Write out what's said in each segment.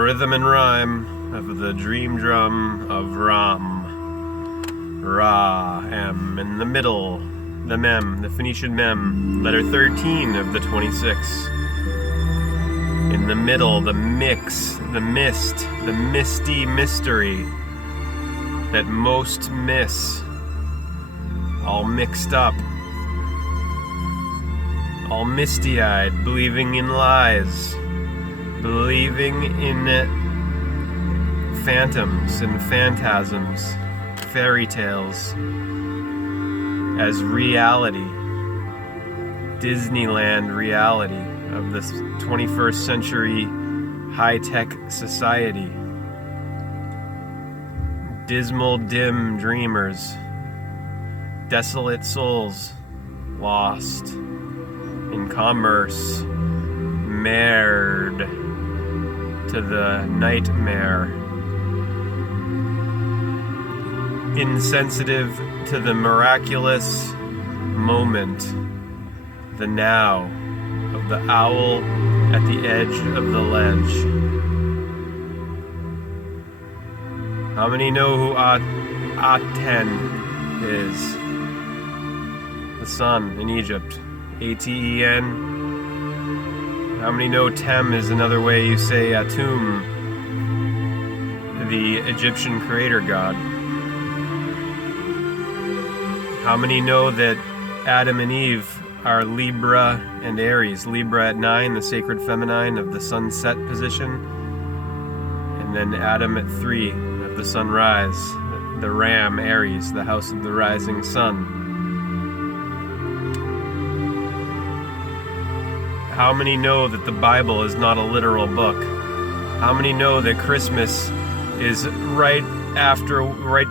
rhythm and rhyme of the dream drum of Ram. Ra, M, in the middle, the Mem, the Phoenician Mem, letter 13 of the 26. In the middle, the mix, the mist, the misty mystery that most miss, all mixed up, all misty-eyed, believing in lies, believing in phantoms and phantasms, fairy tales as reality, Disneyland reality of this 21st century high-tech society. Dismal, dim dreamers, desolate souls, lost in commerce, marred to the nightmare, insensitive to the miraculous moment, the now of the owl at the edge of the ledge. How many know who Aten is? The sun in Egypt. Aten. How many know Tem is another way you say Atum, the Egyptian creator god? How many know that Adam and Eve are Libra and Aries? Libra at 9, the sacred feminine of the sunset position, and then Adam at 3 of the sunrise, the Ram, Aries, the house of the rising sun. How many know that the Bible is not a literal book? How many know that Christmas is right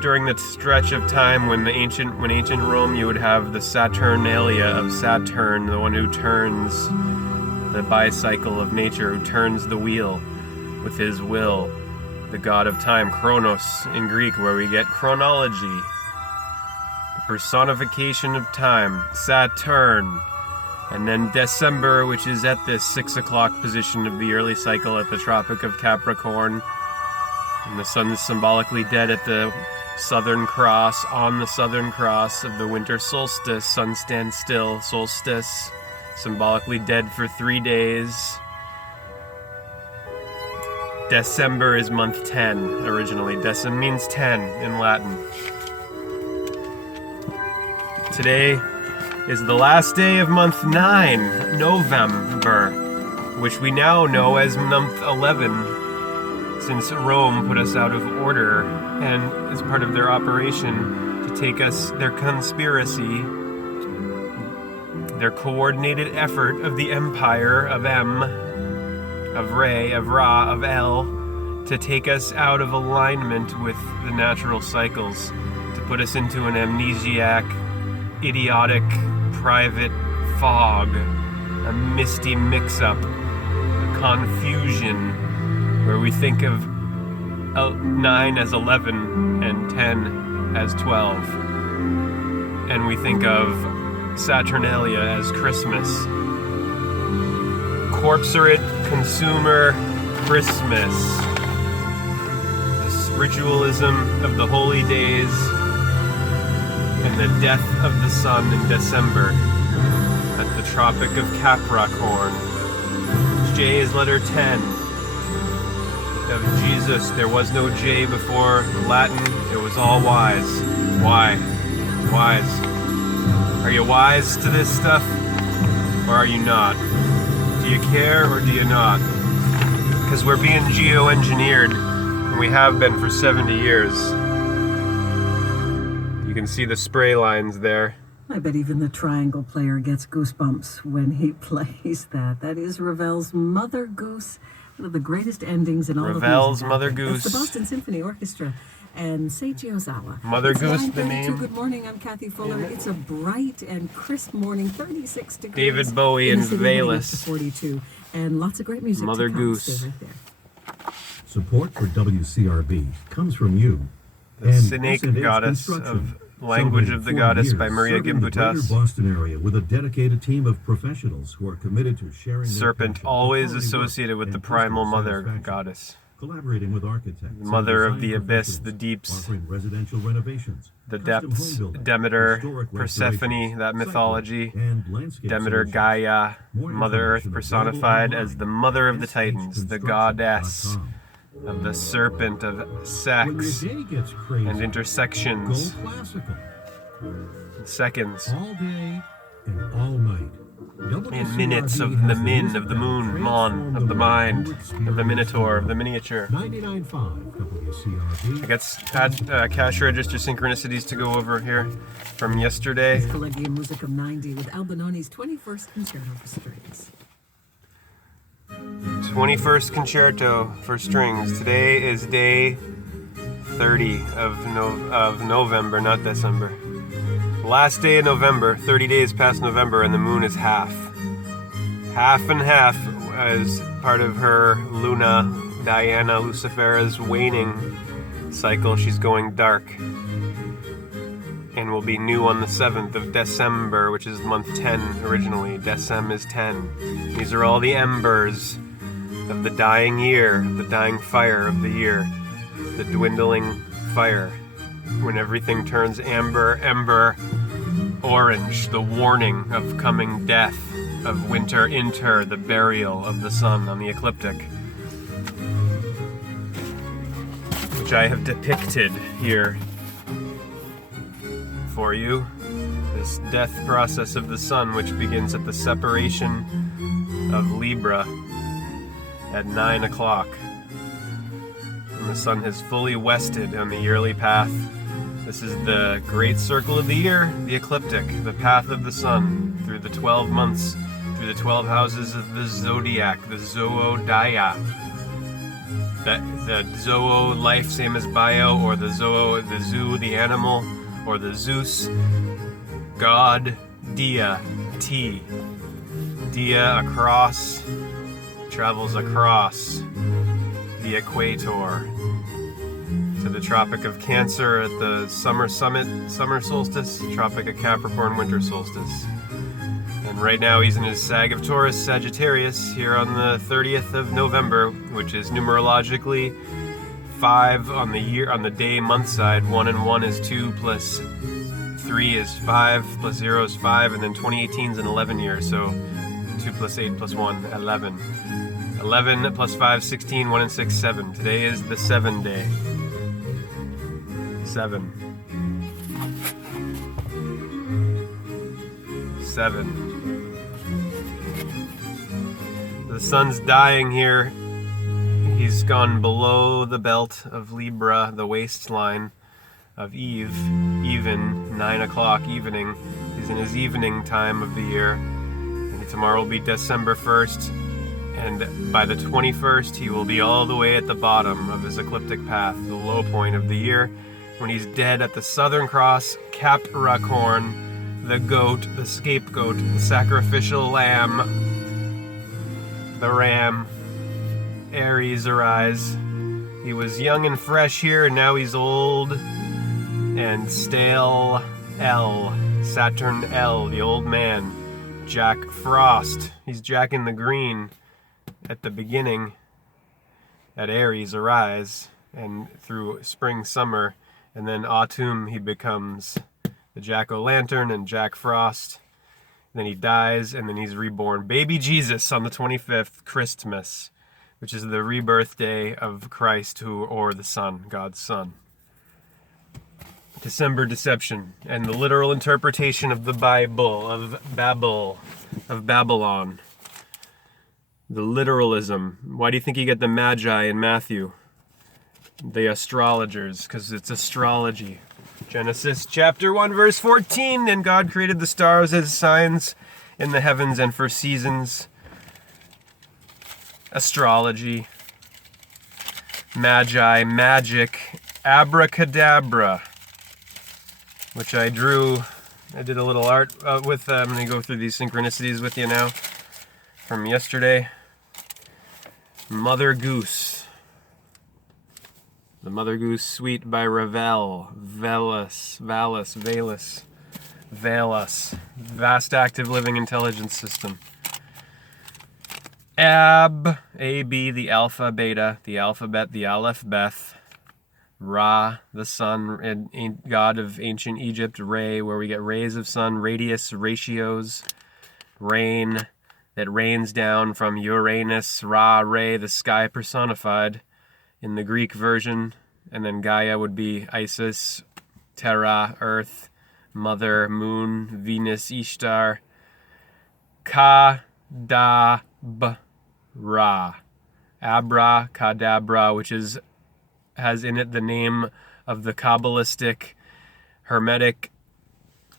during the stretch of time when ancient Rome, you would have the Saturnalia of Saturn, the one who turns the bicycle of nature, who turns the wheel with his will, the god of time, Chronos in Greek, where we get chronology, the personification of time, Saturn. And then December, which is at the 6 o'clock position of the early cycle at the Tropic of Capricorn. And the sun is symbolically dead at the southern cross, on the southern cross of the winter solstice. Sun stands still, solstice, symbolically dead for 3 days. December is month 10, originally. Decem means 10 in Latin. Today is the last day of month 9, November, which we now know as month 11, since Rome put us out of order, and as part of their operation to take us, their conspiracy, their coordinated effort of the empire of M, of Re, of Ra, of El, to take us out of alignment with the natural cycles, to put us into an amnesiac, idiotic, private fog, a misty mix-up, a confusion, where we think of 9 as 11 and 10 as 12. And we think of Saturnalia as Christmas. Corpsorate consumer Christmas. This ritualism of the holy days and the death of the sun in December at the Tropic of Capricorn. J is letter 10 of Jesus. There was no J before Latin. It was all wise. Why? Wise. Are you wise to this stuff? Or are you not? Do you care or do you not? Because we're being geoengineered, and we have been for 70 years. You can see the spray lines there. I bet even the triangle player gets goosebumps when he plays that. That is Ravel's Mother Goose, one of the greatest endings in all of music. Ravel's Mother Goose. That's the Boston Symphony Orchestra and Seiji Ozawa. Mother Goose, the name. Good morning, I'm Kathy Fuller. It's a bright and crisp morning, 36 degrees. David Bowie and Velas. 42, and lots of great music. Mother to come. Goose. Stay right there. Support for WCRB comes from you. The Snake Goddess of Language of the Goddess by Maria Gimbutas. Boston area with a dedicated team of professionals who are committed to sharing. Serpent, always associated with the primal mother goddess. collaborating with architects, the mother and of the design abyss, professionals, the deeps, offering residential renovations, the custom depths, home building, Demeter, historic Persephone, restorations, that site work, mythology, and landscape Demeter, solutions. Gaia, More Mother Earth information personified available as the online mother at of the Titans, the shconstruction.com. goddess of the serpent of When your sex day gets crazy, and go intersections, classical. seconds, All day and all night. in minutes of the min, of the moon, mon, of the mind, of the minotaur, of the miniature. 99.5 WCRB. I got cash register synchronicities to go over here from yesterday. Collegium Musicum 90 with Albinoni's 21st Concerto for Strings. 21st concerto for strings. Today is day 30 of November, not December. Last day of November, 30 days past November, and the moon is half. Half and half as part of her Luna, Diana, Lucifera's waning cycle. She's going dark. And will be new on the 7th of December, which is month 10 originally. Decem is 10. These are all the embers of the dying year, the dying fire of the year, the dwindling fire. When everything turns amber, ember, orange, the warning of coming death, of winter inter, the burial of the sun on the ecliptic, which I have depicted here for you. This death process of the sun, which begins at the separation of Libra at 9 o'clock. And the sun has fully wested on the yearly path. This is the great circle of the year, the ecliptic, the path of the sun, through the 12 months, through the 12 houses of the zodiac, the zoodia. The zoo life, same as bio, or the zoo, the animal, or the Zeus, God, Dia, T. Dia across, travels across the equator to the Tropic of Cancer at the summer solstice, Tropic of Capricorn, winter solstice. And right now he's in his Sag of Taurus, Sagittarius, here on the 30th of November, which is numerologically 5 on the year, on the day month side. 1 and 1 is 2, plus 3 is 5, plus 0 is 5, and then 2018 is an 11 year, so 2 plus 8 plus 1, 11. 11 plus 5, 16, 1 and 6, 7. Today is the 7 day. 7. 7. The sun's dying here. He's gone below the belt of Libra, the waistline of Eve, even 9 o'clock evening. He's in his evening time of the year. And tomorrow will be December 1st. And by the 21st, he will be all the way at the bottom of his ecliptic path, the low point of the year, when he's dead at the Southern Cross, Capricorn, the goat, the scapegoat, the sacrificial lamb, the ram, Aries arise. He was young and fresh here, and now he's old and stale. L, Saturn L, the old man, Jack Frost. He's Jack in the green at the beginning, at Aries arise, and through spring, summer, and then autumn he becomes the Jack-o'-lantern and Jack Frost. And then he dies, and then he's reborn. Baby Jesus on the 25th, Christmas, which is the rebirth day of Christ, or the Son, God's Son. December deception, and the literal interpretation of the Bible, of Babylon. The literalism. Why do you think you get the Magi in Matthew? The astrologers, because it's astrology. Genesis chapter 1 verse 14, and God created the stars as signs in the heavens and for seasons. Astrology. Magi, magic, AbRaCaDabRa, which I drew. I did a little art with. I'm going to go through these synchronicities with you now from yesterday. Mother Goose. The Mother Goose Suite by Ravel. Valus. Vast Active Living Intelligence System. A-B, the alpha, beta, the alphabet, the aleph, beth. Ra, the sun, and god of ancient Egypt. Re, where we get rays of sun, radius, ratios. Rain, that rains down from Uranus. Ra, Re, the sky personified in the Greek version. And then Gaia would be Isis, Terra, Earth, Mother, Moon, Venus, Ishtar. Ka-da-b-ra. AbRaCaDabRa, which has in it the name of the Kabbalistic, Hermetic,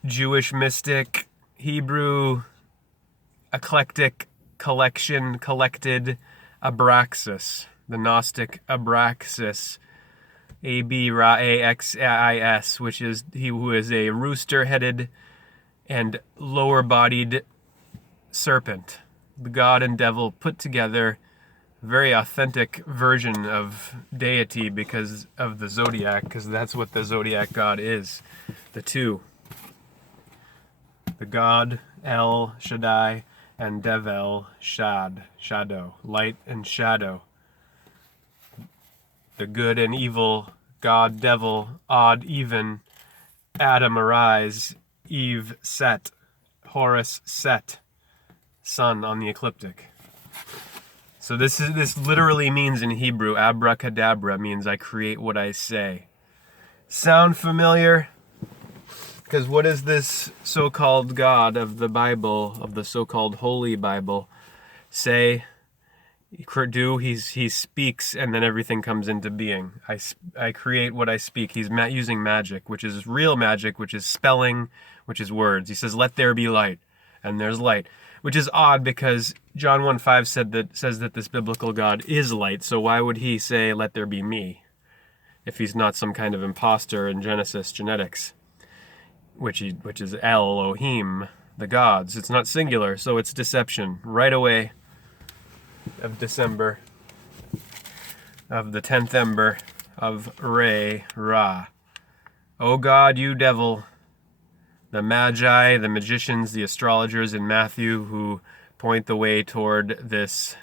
Jewish mystic, Hebrew, eclectic, collection, collected, Abraxas, the Gnostic Abraxas, A-B-Ra-A-X-A-I-S, which is he who is a rooster-headed and lower-bodied serpent. The god and devil put together, very authentic version of deity because of the zodiac, because that's what the zodiac god is. The two. The god El Shaddai and Devel Shad, shadow, light and shadow. The good and evil, God, devil, odd, even, Adam arise, Eve set, Horus set, sun on the ecliptic. So this literally means in Hebrew, AbRaCaDabRa means I create what I say. Sound familiar? Because what is this so-called God of the Bible, of the so-called Holy Bible, say? He speaks and then everything comes into being. I create what I speak. He's using magic, which is real magic, which is spelling, which is words. He says, "Let there be light," and there's light, which is odd because John 1:5 says that this biblical God is light. So why would he say, "Let there be me," if he's not some kind of imposter in Genesis genetics, which is Elohim, the gods. It's not singular, so it's deception right away. Of December, of the 10th ember of Ra. O God, you devil, the magi, the magicians, the astrologers in Matthew who point the way toward this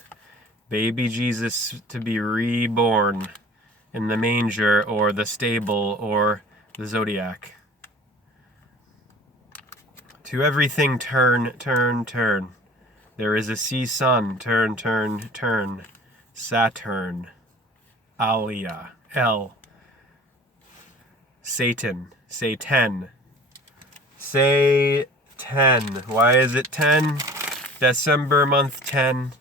baby Jesus to be reborn in the manger or the stable or the zodiac. To everything turn, turn, turn. There is a sea sun, turn, turn, turn. Saturn, Aliyah, El. Satan, Satan. Say 10. Why is it 10? December month 10.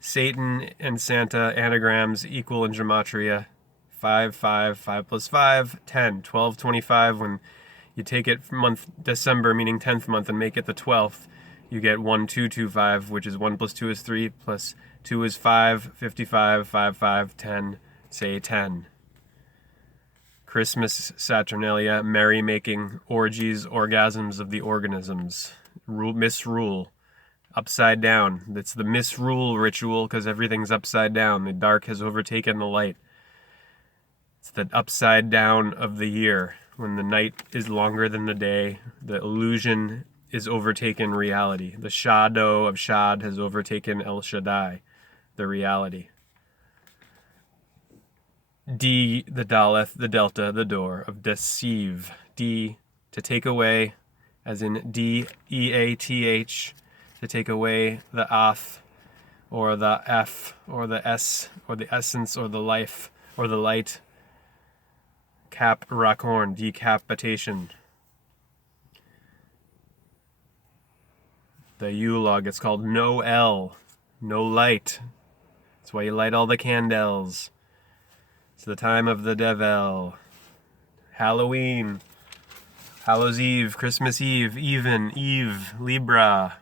Satan and Santa anagrams equal in gematria. 5, 5, 5 plus 5, 10. 12, 25. When you take it from month December, meaning 10th month, and make it the 12th, you get 1, 2, 2, 5, which is 1 plus 2 is 3, plus 2 is 5, 55, 5, 5, 10, say 10. Christmas, Saturnalia, merry-making, orgies, orgasms of the organisms, misrule, upside down. It's the misrule ritual because everything's upside down. The dark has overtaken the light. It's the upside down of the year. When the night is longer than the day, the illusion is overtaken reality. The shadow of Shad has overtaken El Shaddai, the reality. D, the Daleth, the delta, the door of deceive. D, to take away, as in D-E-A-T-H, to take away the ath, or the F, or the S, or the essence, or the life, or the light. Cap, racorn, decapitation. The Yule-log, it's called no L, no light. That's why you light all the candles. It's the time of the devil. Halloween, Hallows Eve, Christmas Eve, even, Eve, Libra.